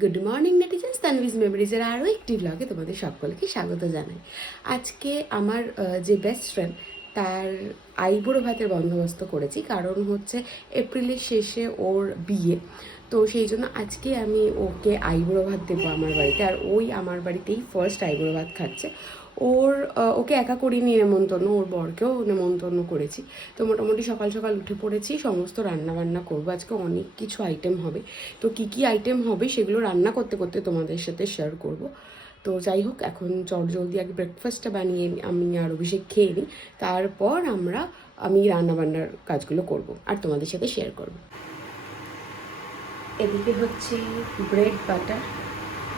Good morning নেটিজেন্স, তানভিজ মেমোরিজের আরও একটি ব্লগে তোমাদের সকলকে স্বাগত জানাই। আজকে আমার যে বেস্ট ফ্রেন্ড তার আইবুড়ো ভাতের বন্দোবস্ত করেছি, কারণ হচ্ছে এপ্রিলের শেষে ওর বিয়ে। তো সেই জন্য আজকে আমি ওকে আইবুড়ো ভাত দেবো আমার বাড়িতে, আর ওই আমার বাড়িতেই ফার্স্ট আইবুড়ো ভাত খাচ্ছে। ওকে একা করিনি নেমন্তন্ন, ওর বরকেও নেমন্তন্ন করেছি। তো মোটামুটি সকাল সকাল উঠে পড়েছি, সমস্ত রান্নাবান্না করবো। আজকে অনেক কিছু আইটেম হবে, তো কী কী আইটেম হবে সেগুলো রান্না করতে করতে তোমাদের সাথে শেয়ার করব। তো যাই হোক, এখন জলদি আগে ব্রেকফাস্টটা বানিয়ে আমি আর অভিষেক খেয়ে নিই, তারপর আমি রান্নাবান্নার কাজগুলো করব আর তোমাদের সাথে শেয়ার করব। এদিকে হচ্ছে ব্রেড বাটার,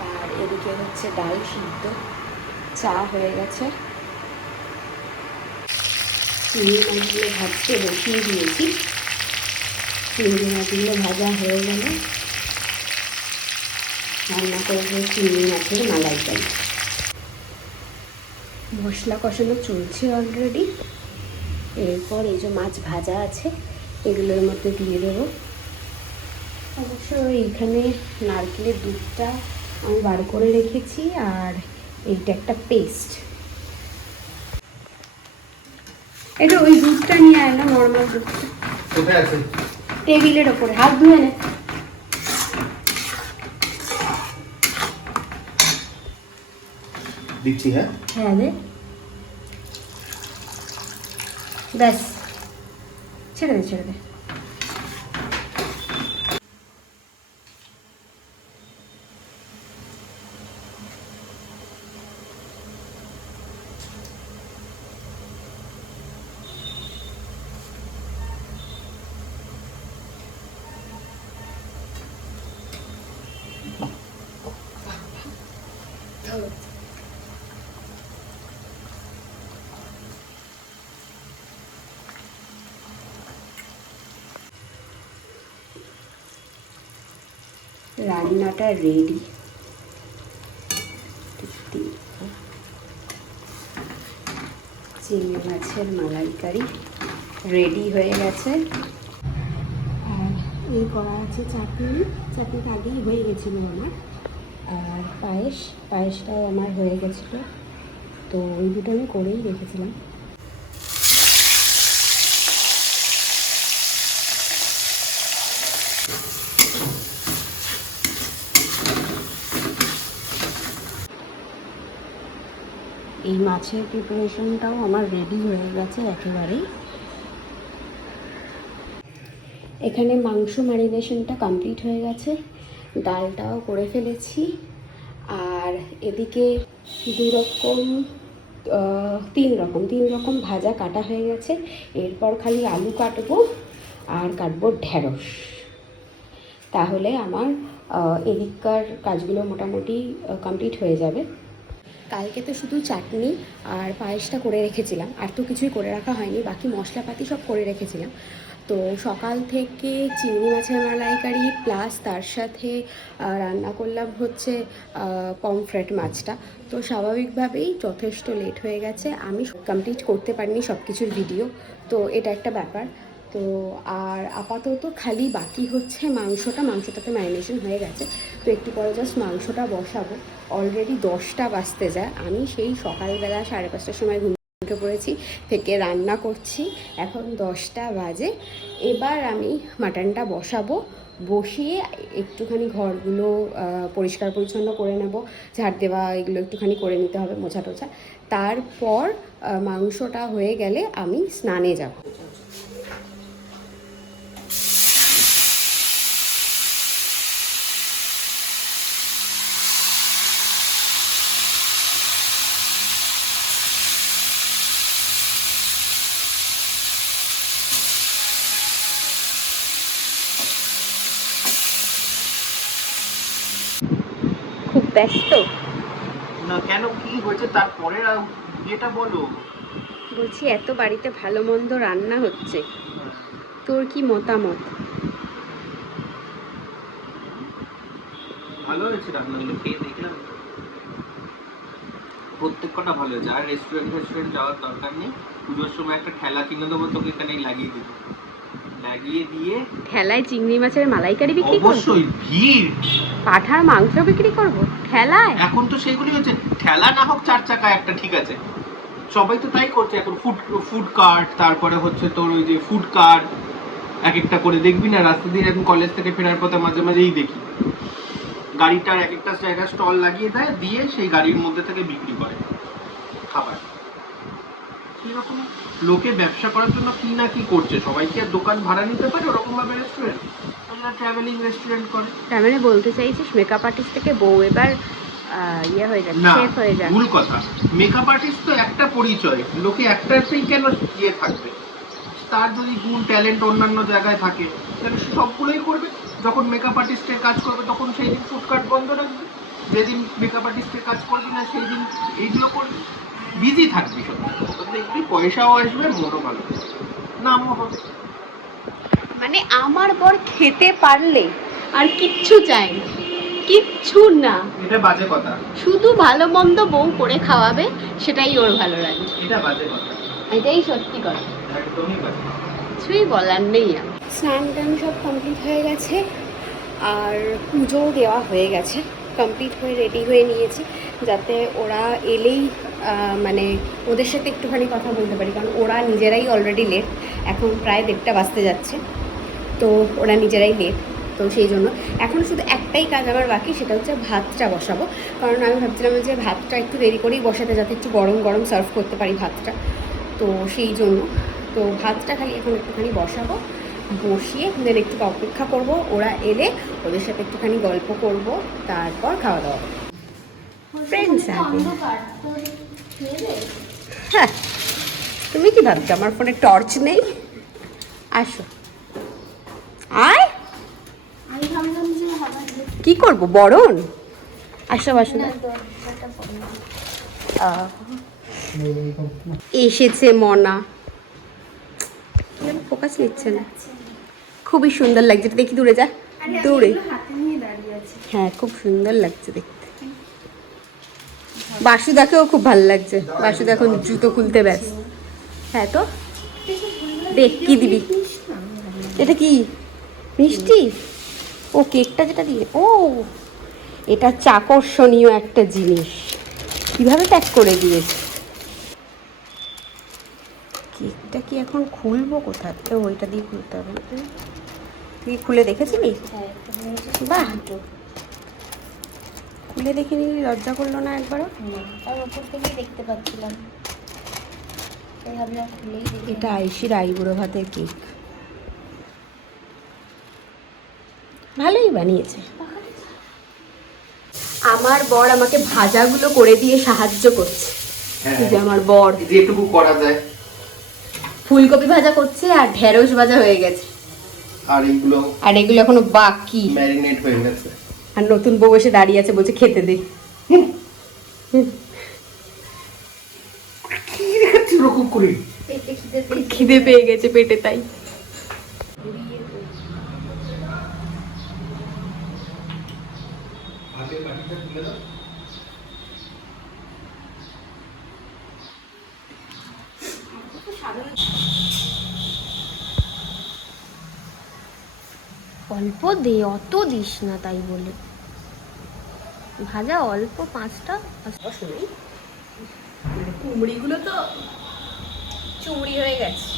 আর এদিকে হচ্ছে ডাল সিদ্ধ, চা হয়ে গেছে, চিংড়ি মাছগুলো ভাজতে বসিয়ে দিয়েছি। চিংড়ি মাছগুলো ভাজা হয়ে গেলে রান্না করবো চিংড়ি মাছের মালাইকারি। মশলা কষানো চলছে অলরেডি। এরপর এই যে মাছ ভাজা আছে এগুলোর মধ্যে দিয়ে দেবো। অবশ্য এইখানে নারকেলের দুধটা আমি বার করে রেখেছি, আর এইটা একটা পেস্ট। এটা ওই দুধটা নিয়ে আয় না, নর্মাল দুধটা কোথায় আছে? টেবিলের ওপরে, হাত ধুয়ে নে। দিচ্ছি। হ্যাঁ হ্যাঁ দে, ব্যাস, ছেড়ে দে ছেড়ে দে। রান্নাটা রেডি। চিংড়ি মাছের মালাইকারি রেডি হয়ে গেছে। আর এই করা আছে চাটনি, চাটনিটা আগেই হয়ে গেছিলো আমার। আর পায়েসটাও আমার হয়ে গেছিলো, তো ওই দুটো আমি করেই রেখেছিলাম। এই মাছের প্রিপারেশনটাও আমার রেডি হয়ে গেছে একেবারেই। এখানে মাংস ম্যারিনেশনটা কমপ্লিট হয়ে গেছে, ডালটাও করে ফেলেছি। আর এদিকে তিন রকম ভাজা কাটা হয়ে গেছে। এরপর খালি আলু কাটবো আর কাটবো ঢ্যাঁড়স। তাহলে আমার এদিককার কাজগুলো মোটামুটি কমপ্লিট হয়ে যাবে। কালকে তো শুধু চাটনি আর পায়েসটা করে রেখেছিলাম, আর তো কিছুই করে রাখা হয়নি, বাকি মশলাপাতি সব করে রেখেছিলাম। তো সকাল থেকে চিংড়ি মাছের মালাইকারি প্লাস তার সাথে রান্না করলাম হচ্ছে পমফ্রেট মাছটা। তো স্বাভাবিকভাবেই যথেষ্ট লেট হয়ে গেছে, আমি কমপ্লিট করতে পারিনি সব কিছুর ভিডিও, তো এটা একটা ব্যাপার। তো আর আপাতত খালি বাকি হচ্ছে মাংসটাতে ম্যারিনেশন হয়ে গেছে। তো একটু পরে জাস্ট মাংসটা বসাবো। অলরেডি 10টা বাজতে যায়, আমি সেই সকালবেলা 5:30টার সময় উঠে পড়েছি থেকে রান্না করছি, এখন 10টা বাজে। এবার আমি মাটনটা বসাবো, বসিয়ে একটুখানি ঘরগুলো পরিষ্কার পরিচ্ছন্ন করে নেব, ঝাড় দেওয়া এগুলো একটুখানি করে নিতে হবে, মোছা টোছা। তারপর মাংসটা হয়ে গেলে আমি স্নানে যাব। খুব ব্যস্ত না কেন, কি হয়েছে তারপরে এটা বলো। বলছি, এত বাড়িতে ভালো মন্দ রান্না হচ্ছে, তোর কি মতামত? ভালো হয়েছে, রান্নাগুলো খেয়ে দেখলাম প্রত্যেক কটা ভালো হয়েছে। আর রেস্টুরেন্ট যাওয়ার দরকার নেই, পুজোর সময় একটা ঠেলা কিনে দেবো তোকে, এখানেই লাগিয়ে দেবো, লাগিয়ে দিয়ে ঠেলায় চিংড়ি মাছের মালাইকারি বিক্রি করব? অবশ্যই ভিড়। পাঠার মাংস বিক্রি করব ঠেলায়? এখন তো সেগুলি হচ্ছে, ঠেলা না হোক 4 চাকা একটা ঠিক আছে, সবাই তো তাই করছে এখন। ফুড কার্ট, তারপরে হচ্ছে তোর ওই যে ফুড কার্ট, এক একটা করে দেখবি না রাস্তা দিয়ে, এখন কলেজ থেকে ফেরার পথে মাঝে মাঝেই দেখি গাড়িটার এক একটা জায়গায় স্টল লাগিয়ে দেয়, দিয়ে সেই গাড়ির মধ্যে থেকে বিক্রি করে খাবার। কিরকম লোকে ব্যবসা করার জন্য কি না কি করছে, সবাই কি আর দোকান ভাড়া নিতে পারে ওরকম ভাবে রেস্টুরেন্ট? আমরা ট্রাভেলিং রেস্টুরেন্ট করে। তার মানে বলতে চাইছিস মেকআপ আর্টিস্ট থেকে বউ এবার ইয়ে হয়ে যাচ্ছে, না, শেফ হয়ে যাচ্ছে? ভুল কথা। মেকআপ আর্টিস্ট তো একটা পরিচয়, লোকে একটাতেই কেন ইয়ে থাকবে? তার যদি গুণ ট্যালেন্ট অন্যান্য জায়গায় থাকে তাহলে সে সবগুলোই করবে। যখন মেকআপ আর্টিস্টের কাজ করবে তখন সেই দিন ফুডকার্ট বন্ধ রাখবে, যেদিন মেকআপ আর্টিস্টের কাজ করবি না সেই দিন এইগুলো করবি, বিজি থাকবি। সব দেখবি পয়সাও আসবে, মনও ভালো, নামও হবে। মানে আমার বর খেতে পারলে আর কিচ্ছু চাই না, কিচ্ছু না। এটা বাজে কথা। শুধু ভালো মন্দ বউ করে খাওয়াবে, সেটাই ওর ভালো লাগে। এটা বাজে কথা, এটাই সত্যি কথা, একদমই বাজে কথা। কিছুই বলার নেই। আমার স্নান টান সব কমপ্লিট হয়ে গেছে, আর পুজোও দেওয়া হয়ে গেছে, কমপ্লিট হয়ে রেডি হয়ে নিয়েছি, যাতে ওরা এলেই মানে ওদের সাথে একটুখানি কথা বলতে পারি, কারণ ওরা নিজেরাই অলরেডি লেট, এখন প্রায় 1:30 বাজতে যাচ্ছে, তো ওরা নিজেরাই লেট। তো সেই জন্য এখন শুধু একটাই কাজ আমার বাকি, সেটা হচ্ছে ভাতটা বসাবো। কারণ আমি ভাবছিলাম যে ভাতটা একটু দেরি করেই বসাতে, যাতে একটু গরম গরম সার্ভ করতে পারি ভাতটা, তো সেই জন্য তো ভাতটা খালি এখন একটুখানি বসাবো, বসিয়ে দেন একটু অপেক্ষা করব, ওরা এলে ওদের সাথে একটুখানি গল্প করব, তারপর খাওয়া দাওয়া। ফ্রেন্ডস হ্যাঁ, তুমি কি ভাবছো আমার ফোনে টর্চ নেই? আসো, আয়। কি করব, বরণ? আসো আসো। এসেছে মনা, ফোকাস নিচ্ছে না। খুবই সুন্দর লাগছে, দেখি দূরে যা, দূরে। হ্যাঁ, খুব সুন্দর লাগছে দেখতে। বাসুদাকেও খুব ভালো লাগছে, বাসুদা এখন জুতো খুলতে ব্যস্ত। হ্যাঁ তো দেখ কি দিবি, এটা কি মিষ্টি? ও কেকটা যেটা দিয়ে, ও এটা চাকর্ষণীয় একটা জিনিস, কিভাবে প্যাক করে দিয়েছে। কেকটা কি এখন খুলবো কোথা থেকে? ওইটা দিয়ে খুলতে হবে। তুই খুলে দেখেছিলি? বাহ, খুলে দেখে নিলি, লজ্জা করলো না একবারও? তার উপর থেকেই দেখতে পাচ্ছিলাম, তাই ভাবলাম খুলেই দেখি। এটা আইসির আইবুড়ো ভাতের কেক, ভালোই বানিয়েছে। আমার বর আমাকে ভাজাগুলো করে দিয়ে সাহায্য করছে। এই যে আমার বর যেটুকু করা যায়, ফুলকপি ভাজা করছে, আর ঢেঁড়স ভাজা হয়ে গেছে, আর এগুলো এখনো বাকি, ম্যারিনেট হয়ে গেছে। আর নতুন বউ এসে দাঁড়িয়ে আছে, বলছে খেতে দে। খিদে পেয়ে গেছে পেটে, তাই। অল্প দে, অত দিস না, তাই বলে ভাজা অল্প 5টা। কুমড়িগুলো তো চুমড়ি হয়ে গেছে।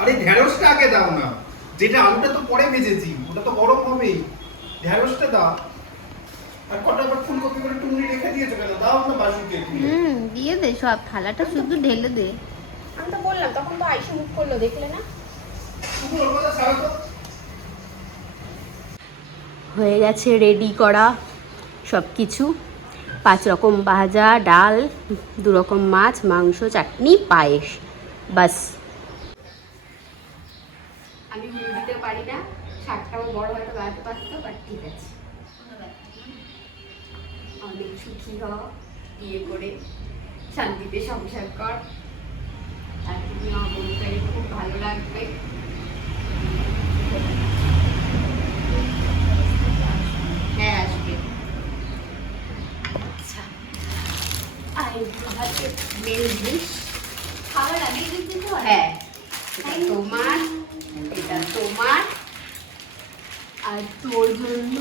আরে ঢেঁড়সটা আগে দাও না, যেটা আলুটা তো পরে ভেজেছি, ওটা তো গরম হবেই। ঢেঁড়সটা দাও, আর কটা আবার ফুলকপি করে টুমড়ি রেখে দিয়েছো কেন? দাও না বাসুকে। দিয়ে দে সব, থালাটা শুধু ঢেলে দে। আমি তো বললাম, তখন তো আইসু মুখ করলো, দেখলে না? হয়ে গেছে রেডি করা সব কিছু, 5 রকম ভাজা, ডাল, 2 রকম মাছ, মাংস, চাটনি, পায়েস, বাস। আমি মুড়ি দিতে পারি না, শাকটাও বড় হয়তো গাড়াতে পারতো, বাট ঠিক আছে। অনেক সুখী হ, বিয়ে করে শান্তিতে সংসার কর, আর তুমি আমার বন্ধুটাকে খুব ভালো লাগবে। হ্যাঁ আসবে, হচ্ছে মেন জিনিস। খাবার লাগিয়ে দিতে তো হ্যাঁ, এটা তোমার, এটা তোমার, আর তোর জন্য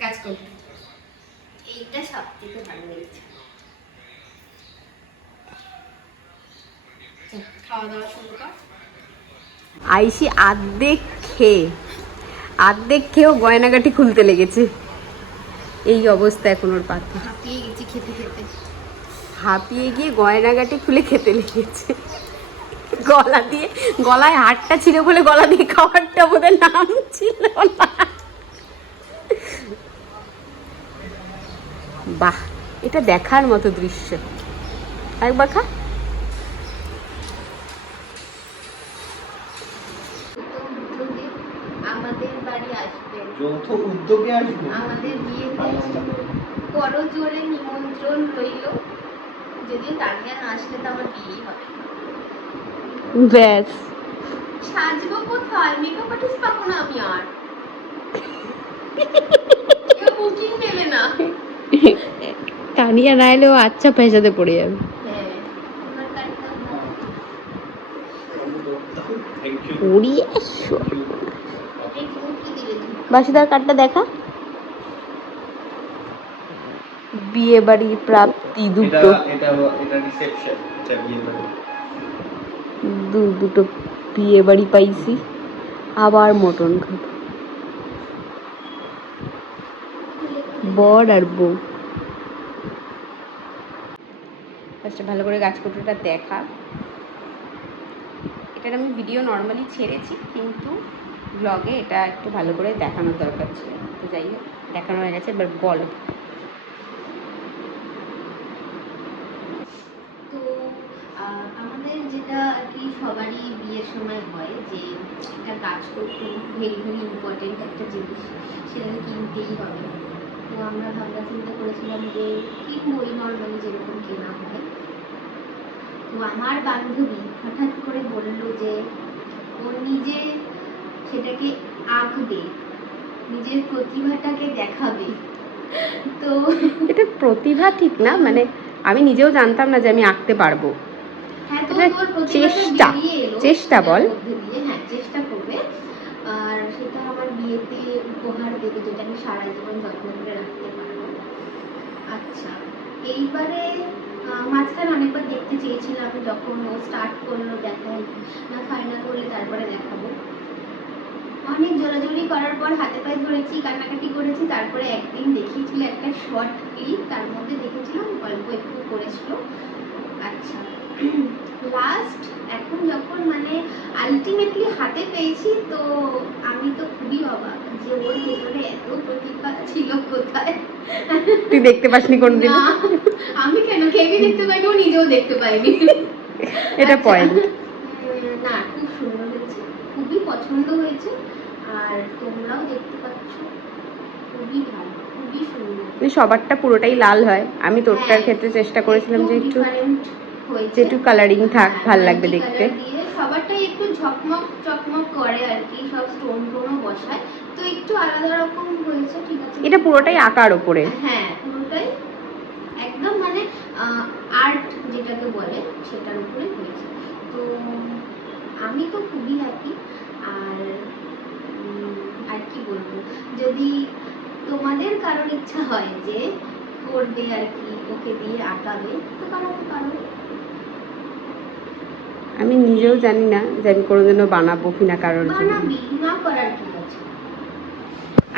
কাজ কর। এইটা সব থেকে ভালো লেগেছে। খাওয়া দাওয়া শুরু কর। আইসি আর্ধেক খেয়েও গয়নাগাটি খুলতে লেগেছে। এই অবস্থা এখন ওর পাতে, হাঁপিয়ে গেছি খেতে খেতে। হাঁপিয়ে গিয়ে গয়নাগাটি খুলে খেতে লেগেছে। গলায় হাড়টা ছিল বলে গলা দিয়ে খাবারটা বোধহয় নাম ছিল না। বাহ, এটা দেখার মতো দৃশ্য। একবার খা। আমাদের বাড়ি আসবেন, যৌথ উদ্যোগে আসবে। আমাদের বিয়েতে বড় জোরে নিমন্ত্রণ রইল। যদিও তানিয়া না আসলে তো আমার বিয়েই হবে না। ব্যাস, সাজবো কোথায়? মেকআপ আর্টিস্ট পাবো না আমি আর। কেউ বুকিং নেবে না। তানিয়া না এলেও আচ্ছা পয়সাতে পড়ে যাবে। হ্যাঁ, তোমার কার্ডটা দাও। Thank you. ওড়িয়ে এই তুমি কি দিলে? বাসিদার কার্ডটা দেখা। বিয়ে বাড়ির প্রাপ্তি দুটো, এটা রিসেপশন, এটা বিয়ে বাড়ি। দুটো বিয়ে বাড়ি পাইছি, আবার মটন খাবো। বর আর বউ। ফার্স্টে ভালো করে গাছকুটোটা দেখা। এটার আমি ভিডিও নর্মালি ছেড়েছি, কিন্তু ব্লগে এটা একটু ভালো করে দেখানোর দরকার ছিল। তো যাই হোক, দেখানো হয়ে গেছে, এবার বলো। তো আমাদের যেটা আর কি সবারই বিয়ের সময় হয় যে একটা কাজ করতে ভেরি ভেরি ইম্পর্টেন্ট একটা জিনিস, সেটাকে কিনতেই হবে। তো আমরা ভাবনা চিন্তা করেছিলাম যে কিনবই, নর্মালি যেরকম কেনা হয়। তো আমার বান্ধবী হঠাৎ করে বলল যে ও নিজে সেটাকে আঁকবে, নিজের প্রতিভাটাকে দেখাবে। তো এটা প্রতিভা ঠিক না, মানে আমি নিজেও জানতাম না যে আমি আঁকতে পারবো। হ্যাঁ, তো এটা তোর প্রতিভাটা চেষ্টা, বেরিয়ে এলো চেষ্টা সেটার বল। মধ্যে দিয়ে। হ্যাঁ, চেষ্টা করবে। আর সেটা আমার বিয়েতে উপহার দেবে, যেটা আমি সারা জীবন যত্ন করে রাখতে পারবো। আচ্ছা, এইবারে মাঝখানে অনেকবার দেখতে চেয়েছিলাম, যখন ও স্টার্ট করলো দেখাই না, ফাইনাল করলে তারপরে দেখাবো। অনেক জোরাজুরি করার পর হাতে পায়ে ধরেছি, কান্নাকাটি করেছি। তারপরে একদিন দেখিয়েছিল একটা শর্ট ক্লিপ, তার মধ্যে দেখেছিলাম গল্প একটু করেছিল। আচ্ছা, লাস্ট এখন যখন মানে আলটিমেটলি হাতে পেয়েছি, তো আমি তো খুবই অবাক যে ওর ভেতরে এত প্রতিভা ছিল কোথায়। তুই দেখতে পাসনি কোনদিন? না, আমি কেন, কেউই দেখতে পাইনি, ও নিজেও দেখতে পাইনি। এটা আচ্ছা, পয়েন্ট। না, খুব সুন্দর হয়েছে, খুবই পছন্দ হয়েছে। আর তোমরাও দেখতে পাচ্ছ, খুবই ভালো, খুবই সুন্দর। সবারটা পুরোটাই লাল হয়, আমি তোরটার ক্ষেত্রে চেষ্টা করেছিলাম যে একটু ডিফারেন্ট হয়েছে, একটু কালারিং থাক, ভাল লাগবে মাল্টি দেখতে। কালার দিয়ে সবারটাই একটু ঝকমক চকমক করে আর কি, সব স্টোন টোনও বসায়, তো একটু আলাদা রকম হয়েছে। ঠিক আছে, এটা পুরোটাই আঁকার ওপরে। হ্যাঁ, পুরোটাই একদম মানে আর্ট যেটাকে বলে সেটার উপরে হয়েছে। তো আমি তো খুবই হ্যাপি। আর আর কি বলবো, যদি তোমাদের কারোর ইচ্ছা হয় যে করবে আর কি, ওকে দিয়ে আঁকাবে, তো বানাতে পারো। আমি নিজেও জানি না যে আমি কোনোদিনও বানাবো কিনা কারোর জন্য। বানাবি, না করার কি আছে।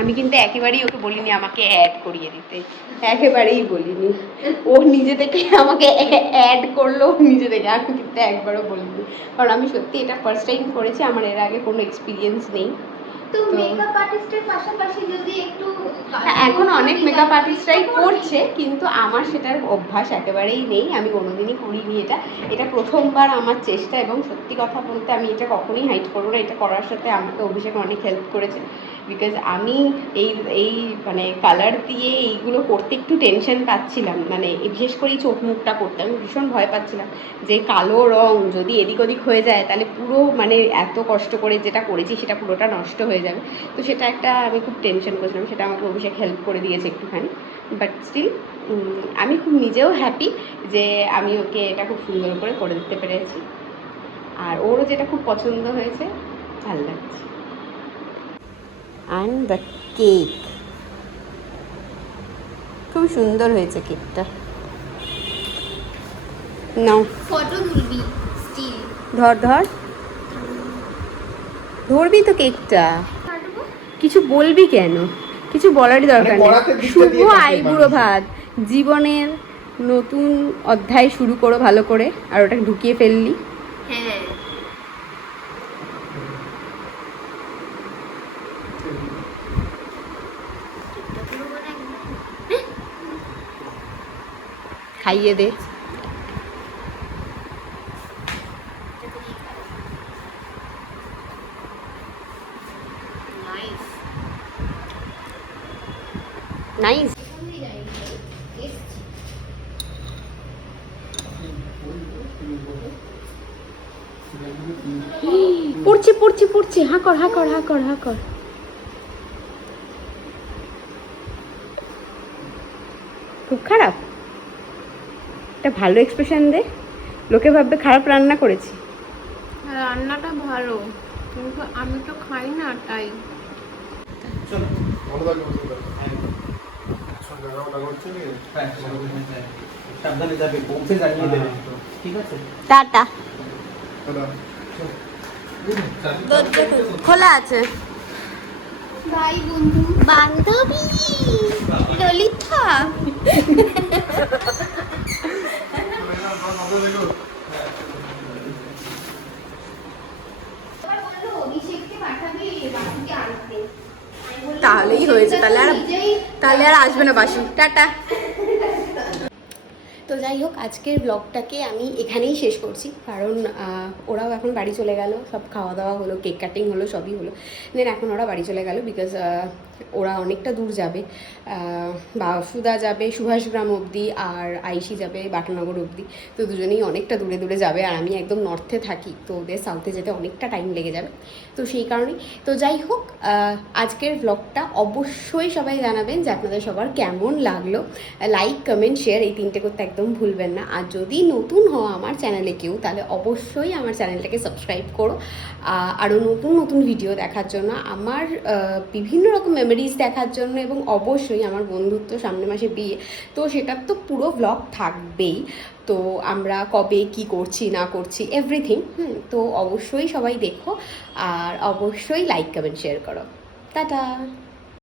আমি কিন্তু একেবারেই ওকে বলিনি আমাকে অ্যাড করিয়ে দিতে, একেবারেই বলিনি। ও নিজে থেকে আমাকে অ্যাড করলো নিজে থেকে, আমি কিন্তু একবারও বলিনি, কারণ আমি সত্যি এটা ফার্স্ট টাইম করেছি, আমার এর আগে কোনো এক্সপিরিয়েন্স নেই। তো মেকআপ আর্টিস্টের পাশাপাশি যদি একটু এখন অনেক মেকআপ আর্টিস্টরাই করছে, কিন্তু আমার সেটার অভ্যাস একেবারেই নেই, আমি কোনোদিনই করিনি। এটা প্রথমবার আমার চেষ্টা, এবং সত্যি কথা বলতে আমি এটা কখনোই হাইড করবো না। এটা করার সাথে আমাকে অভিষেক অনেক হেল্প করেছে, বিকজ আমি এই মানে কালার দিয়ে এইগুলো করতে একটু টেনশন পাচ্ছিলাম, মানে বিশেষ করে এই চোখ মুখটা করতে আমি ভীষণ ভয় পাচ্ছিলাম যে কালো রং যদি এদিক ওদিক হয়ে যায় তাহলে পুরো মানে এত কষ্ট করে যেটা করেছি সেটা পুরোটা নষ্ট হয়ে যাবে। যাবে, তো সেটা একটা আমি খুব টেনশন করছিলাম, সেটা আমাকে অভিষেক হেল্প করে দিয়েছে একটুখানি, বাট স্টিল আমি খুব নিজেও হ্যাপি যে আমি ওকে এটা খুব সুন্দর করে দিতে পেরেছি, আর ওরও যেটা খুব পছন্দ হয়েছে, ভালো লাগছে। অ্যান্ড দ্য কেক খুব সুন্দর হয়েছে কেকটা। নাও ফটো তুলবি স্টিল ধরবি তো কেকটা, কাটবো। কিছু বলবি কেন? কিছু বলারই দরকার বলাতে নেই। দিকটা শুভ দিয়ে কাটে আইবুড়ো মানুষ। ভাত, জীবনের নতুন অধ্যায় শুরু করো ভালো করে, আর ওটা ঢুকিয়ে ফেললি। হ্যাঁ খাইয়ে দে। নাইস। পড়ছে, হা কর। খুব খারাপ, একটা ভালো এক্সপ্রেশন দে, লোকে ভাববে খারাপ রান্না করেছি। রান্নাটা ভালো, কিন্তু আমি তো খাই না, তাই। সাবধানে যাবে, পৌঁছে জানিয়ে দেবে, ঠিক আছে? টাটা। খোলা আছে। ভাই বন্ধু বান্ধবী ললিতা অভিষেককে পাঠাবি বাসুকে আনতে। তাহলেই হয়েছে, তাহলে আর আসবে না বাসু। টাটা। তো যাই হোক, আজকের ব্লগটাকে আমি এখানেই শেষ করছি, কারণ ওরাও এখন বাড়ি চলে গেল, সব খাওয়া দাওয়া হলো, কেক কাটিং হলো, সবই হলো, দেন এখন ওরা বাড়ি চলে গেল, বিকজ ওরা অনেকটা দূর যাবে। বাসুদা যাবে সুভাষগ্রাম অবধি, আর আইসি যাবে বাটানগর অবধি, তো দুজনেই অনেকটা দূরে যাবে, আর আমি একদম নর্থে থাকি, তো ওদের সাউথে যেতে অনেকটা টাইম লেগে যাবে, তো সেই কারণেই। তো যাই হোক, আজকের ব্লগটা অবশ্যই সবাই জানাবেন যে আপনাদের সবার কেমন লাগলো। লাইক, কমেন্ট, শেয়ার এই তিনটে করতে একদম ভুলবেন না। আর যদি নতুন হও আমার চ্যানেলে কেউ, তাহলে অবশ্যই আমার চ্যানেলটাকে সাবস্ক্রাইব করো, আরও নতুন ভিডিও দেখার জন্য, আমার বিভিন্ন রকম মেমোরিজ দেখার জন্য, এবং অবশ্যই আমার বন্ধুত্ব সামনের মাসে বিয়ে, তো সেটার তো পুরো ব্লগ থাকবেই। তো আমরা কবে কি করছি না করছি এভরিথিং, তো অবশ্যই সবাই দেখো, আর অবশ্যই লাইক, কমেন্ট, শেয়ার করো। টাটা।